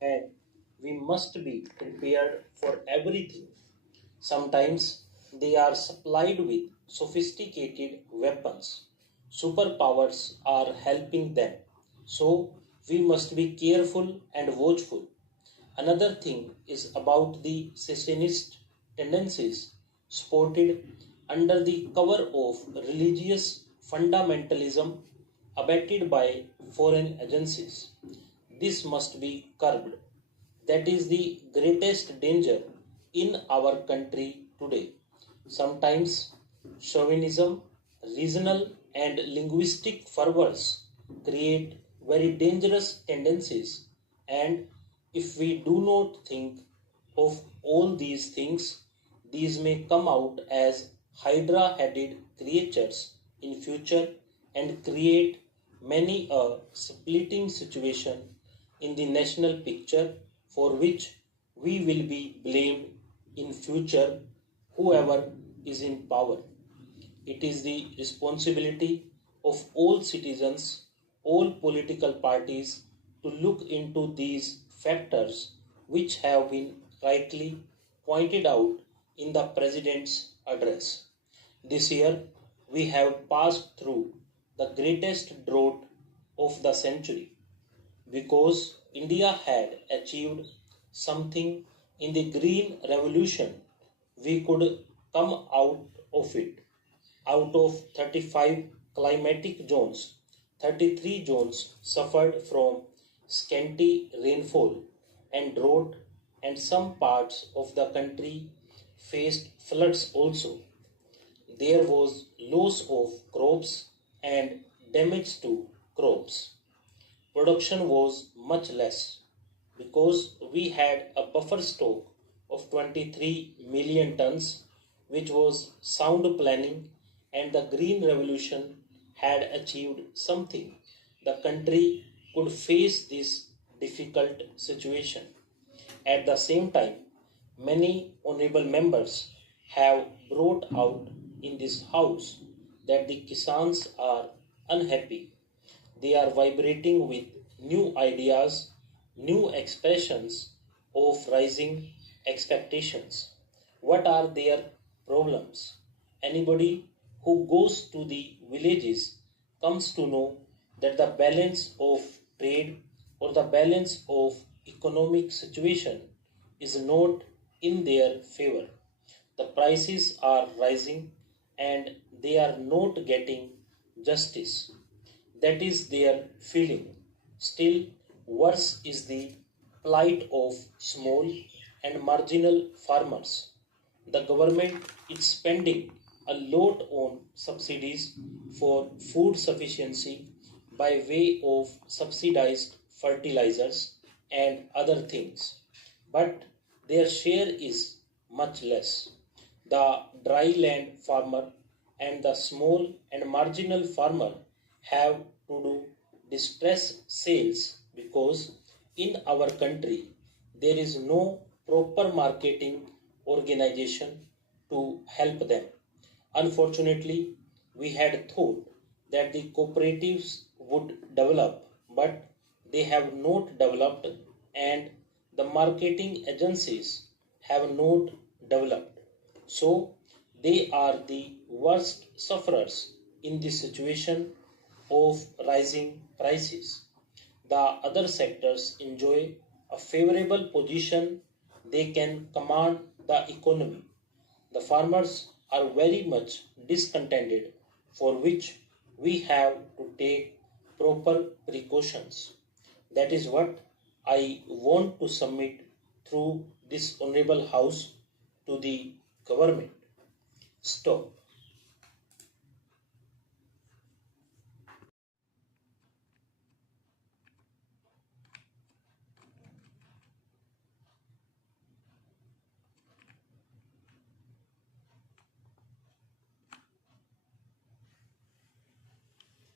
and we must be prepared for everything. Sometimes they are supplied with sophisticated weapons. Superpowers are helping them. So we must be careful and watchful. Another thing is about the secessionist tendencies sported under the cover of religious fundamentalism abetted by foreign agencies. This must be curbed. That is the greatest danger in our country today. Sometimes chauvinism, regional and linguistic fervors create very dangerous tendencies, and if we do not think of all these things, these may come out as hydra-headed creatures in future and create many a splitting situation in the national picture for which we will be blamed in future whoever is in power. It is the responsibility of all citizens, all political parties to look into these factors which have been rightly pointed out in the President's address. This year, we have passed through the greatest drought of the century because India had achieved something in the Green Revolution. We could come out of it. Out of 35 climatic zones, 33 zones suffered from scanty rainfall and drought, and some parts of the country faced floods also. There was loss of crops and damage to crops. Production was much less because we had a buffer stock of 23 million tons, which was sound planning, and the Green Revolution had achieved something. The country could face this difficult situation. At the same time, many honorable members have brought out in this house that the Kisans are unhappy. They are vibrating with new ideas, new expressions of rising expectations. What are their problems? Anybody who goes to the villages comes to know that the balance of trade or the balance of economic situation is not in their favor. The prices are rising and they are not getting justice. That is their feeling. Still worse is the plight of small and marginal farmers. The government is spending a lot on subsidies for food sufficiency by way of subsidized fertilizers and other things, but their share is much less. The dry land farmer and the small and marginal farmer have to do distress sales because in our country there is no proper marketing organization to help them. Unfortunately, we had thought that the cooperatives would develop, but they have not developed, and the marketing agencies have not developed. So, they are the worst sufferers in the situation of rising prices. The other sectors enjoy a favorable position, they can command the economy. The farmers are very much discontented, for which we have to take proper precautions. That is what I want to submit through this honorable house to the government. Stop.